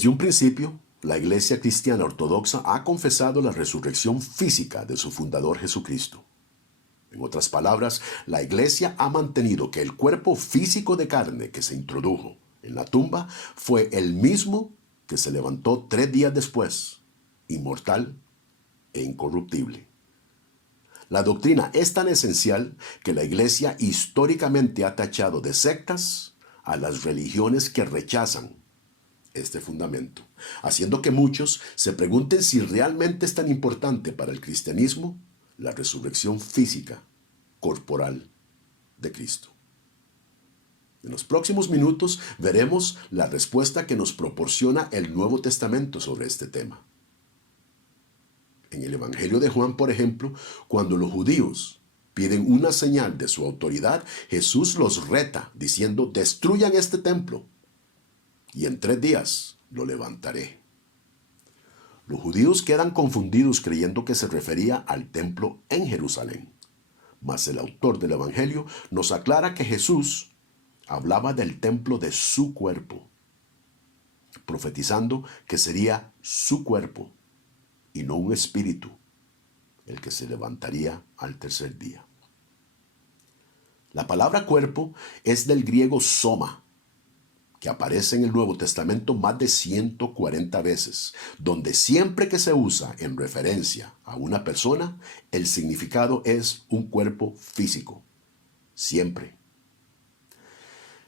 Desde un principio, la Iglesia Cristiana Ortodoxa ha confesado la resurrección física de su fundador Jesucristo. En otras palabras, la Iglesia ha mantenido que el cuerpo físico de carne que se introdujo en la tumba fue el mismo que se levantó 3 días después, inmortal e incorruptible. La doctrina es tan esencial que la Iglesia históricamente ha tachado de sectas a las religiones que rechazan este fundamento, haciendo que muchos se pregunten si realmente es tan importante para el cristianismo la resurrección física, corporal de Cristo. En los próximos minutos veremos la respuesta que nos proporciona el Nuevo Testamento sobre este tema. En el Evangelio de Juan, por ejemplo, cuando los judíos piden una señal de su autoridad, Jesús los reta diciendo: destruyan este templo y en 3 días lo levantaré. Los judíos quedan confundidos creyendo que se refería al templo en Jerusalén. Mas el autor del Evangelio nos aclara que Jesús hablaba del templo de su cuerpo, profetizando que sería su cuerpo y no un espíritu el que se levantaría al 3er día. La palabra cuerpo es del griego soma, que aparece en el Nuevo Testamento más de 140 veces, donde siempre que se usa en referencia a una persona, el significado es un cuerpo físico. Siempre.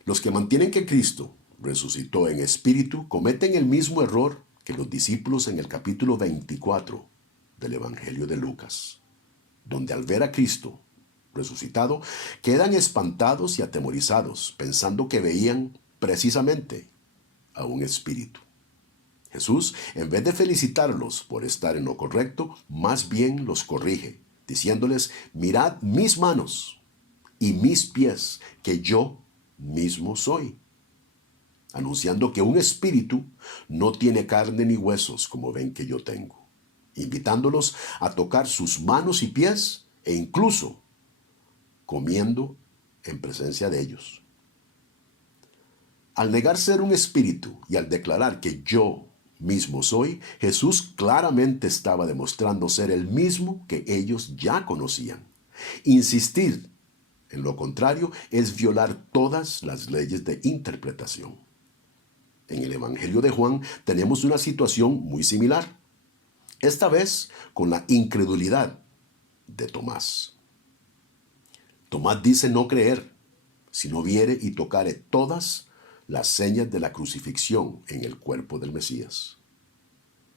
Los que mantienen que Cristo resucitó en espíritu cometen el mismo error que los discípulos en el capítulo 24 del Evangelio de Lucas, donde al ver a Cristo resucitado quedan espantados y atemorizados, pensando que veían precisamente a un espíritu. Jesús, en vez de felicitarlos por estar en lo correcto, más bien los corrige, diciéndoles: mirad mis manos y mis pies, que yo mismo soy. Anunciando que un espíritu no tiene carne ni huesos como ven que yo tengo, invitándolos a tocar sus manos y pies e incluso comiendo en presencia de ellos. Al negar ser un espíritu y al declarar que yo mismo soy, Jesús claramente estaba demostrando ser el mismo que ellos ya conocían. Insistir en lo contrario es violar todas las leyes de interpretación. En el Evangelio de Juan tenemos una situación muy similar, esta vez con la incredulidad de Tomás. Tomás dice no creer, si no viere y tocare todas las señas de la crucifixión en el cuerpo del Mesías.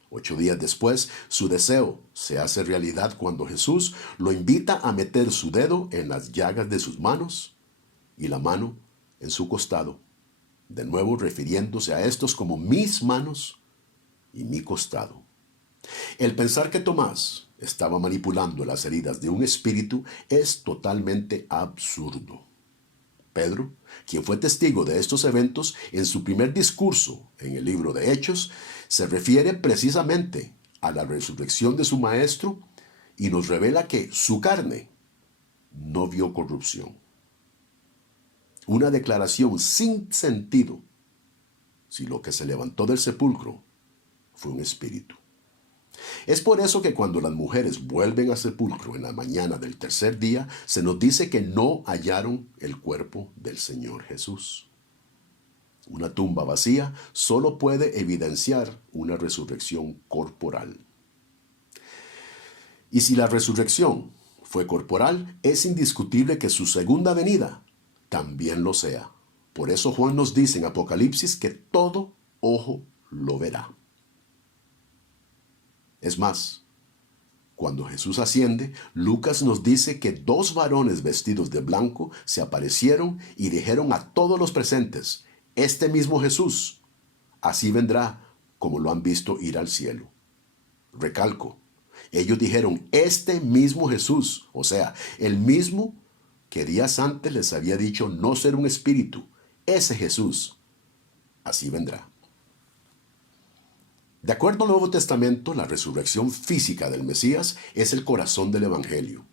8 días después, su deseo se hace realidad cuando Jesús lo invita a meter su dedo en las llagas de sus manos y la mano en su costado, de nuevo refiriéndose a estos como mis manos y mi costado. El pensar que Tomás estaba manipulando las heridas de un espíritu es totalmente absurdo. Pedro, quien fue testigo de estos eventos, en su primer discurso en el libro de Hechos, se refiere precisamente a la resurrección de su maestro y nos revela que su carne no vio corrupción. Una declaración sin sentido si lo que se levantó del sepulcro fue un espíritu. Es por eso que cuando las mujeres vuelven al sepulcro en la mañana del 3er día, se nos dice que no hallaron el cuerpo del Señor Jesús. Una tumba vacía solo puede evidenciar una resurrección corporal. Y si la resurrección fue corporal, es indiscutible que su segunda venida también lo sea. Por eso Juan nos dice en Apocalipsis que todo ojo lo verá. Es más, cuando Jesús asciende, Lucas nos dice que 2 varones vestidos de blanco se aparecieron y dijeron a todos los presentes: este mismo Jesús, así vendrá como lo han visto ir al cielo. Recalco, ellos dijeron este mismo Jesús, o sea, el mismo que días antes les había dicho no ser un espíritu. Ese Jesús, así vendrá. De acuerdo al Nuevo Testamento, la resurrección física del Mesías es el corazón del Evangelio.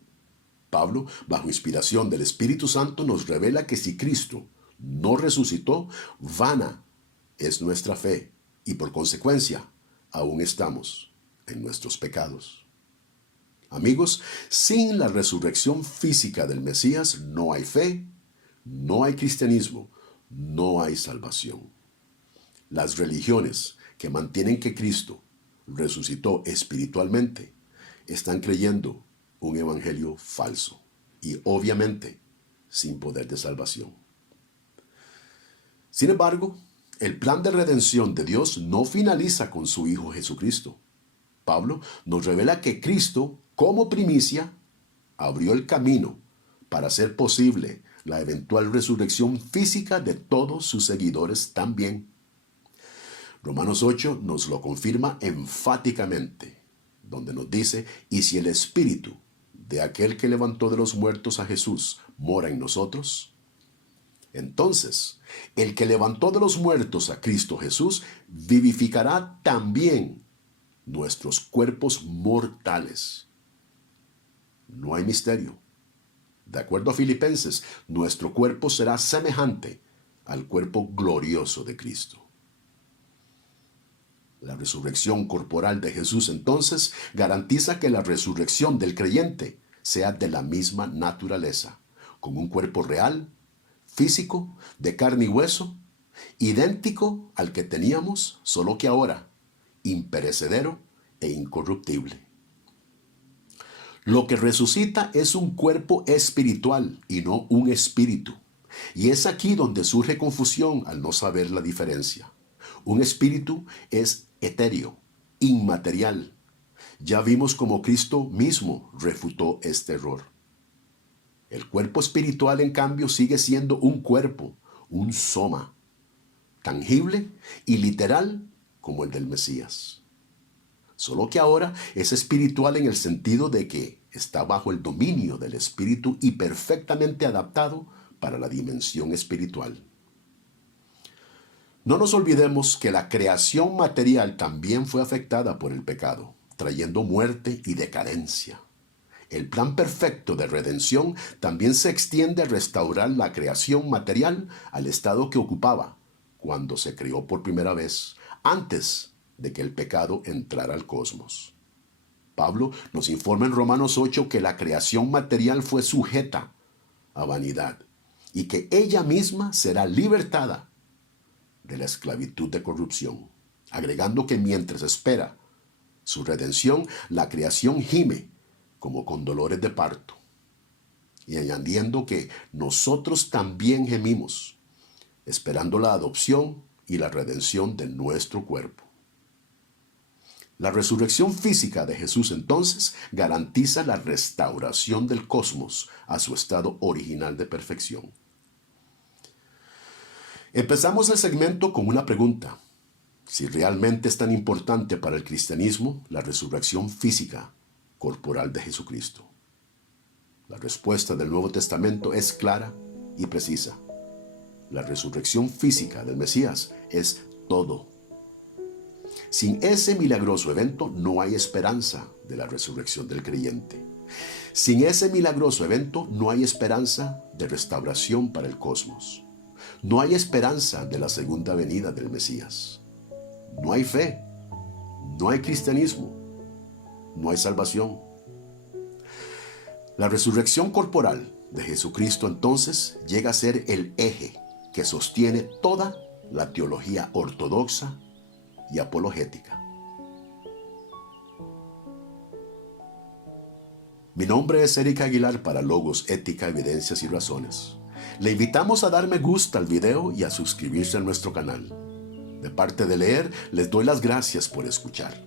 Pablo, bajo inspiración del Espíritu Santo, nos revela que si Cristo no resucitó, vana es nuestra fe y por consecuencia aún estamos en nuestros pecados. Amigos, sin la resurrección física del Mesías no hay fe, no hay cristianismo, no hay salvación. Las religiones que mantienen que Cristo resucitó espiritualmente están creyendo un evangelio falso y obviamente sin poder de salvación. Sin embargo, el plan de redención de Dios no finaliza con su Hijo Jesucristo. Pablo nos revela que Cristo, como primicia, abrió el camino para hacer posible la eventual resurrección física de todos sus seguidores también. Romanos 8 nos lo confirma enfáticamente, donde nos dice, y si el Espíritu de aquel que levantó de los muertos a Jesús mora en nosotros, entonces el que levantó de los muertos a Cristo Jesús vivificará también nuestros cuerpos mortales. No hay misterio. De acuerdo a Filipenses, nuestro cuerpo será semejante al cuerpo glorioso de Cristo. La resurrección corporal de Jesús entonces garantiza que la resurrección del creyente sea de la misma naturaleza, con un cuerpo real, físico, de carne y hueso, idéntico al que teníamos, solo que ahora imperecedero e incorruptible. Lo que resucita es un cuerpo espiritual y no un espíritu. Y es aquí donde surge confusión al no saber la diferencia. Un espíritu es etéreo, inmaterial. Ya vimos cómo Cristo mismo refutó este error. El cuerpo espiritual, en cambio, sigue siendo un cuerpo, un soma, tangible y literal como el del Mesías. Solo que ahora es espiritual en el sentido de que está bajo el dominio del Espíritu y perfectamente adaptado para la dimensión espiritual. No nos olvidemos que la creación material también fue afectada por el pecado, trayendo muerte y decadencia. El plan perfecto de redención también se extiende a restaurar la creación material al estado que ocupaba cuando se creó por primera vez, antes de que el pecado entrara al cosmos. Pablo nos informa en Romanos 8 que la creación material fue sujeta a vanidad y que ella misma será libertada de la esclavitud de corrupción, agregando que mientras espera su redención, la creación gime como con dolores de parto, y añadiendo que nosotros también gemimos, esperando la adopción y la redención de nuestro cuerpo. La resurrección física de Jesús entonces garantiza la restauración del cosmos a su estado original de perfección. Empezamos el segmento con una pregunta: si realmente es tan importante para el cristianismo la resurrección física corporal de Jesucristo. La respuesta del Nuevo Testamento es clara y precisa. La resurrección física del Mesías es todo. Sin ese milagroso evento no hay esperanza de la resurrección del creyente. Sin ese milagroso evento no hay esperanza de restauración para el cosmos. No hay esperanza de la segunda venida del Mesías. No hay fe, no hay cristianismo, no hay salvación. La resurrección corporal de Jesucristo entonces llega a ser el eje que sostiene toda la teología ortodoxa y apologética. Mi nombre es Eric Aguilar para Logos, Ética, Evidencias y Razones. Le invitamos a dar me gusta al video y a suscribirse a nuestro canal. De parte de Leer, les doy las gracias por escuchar.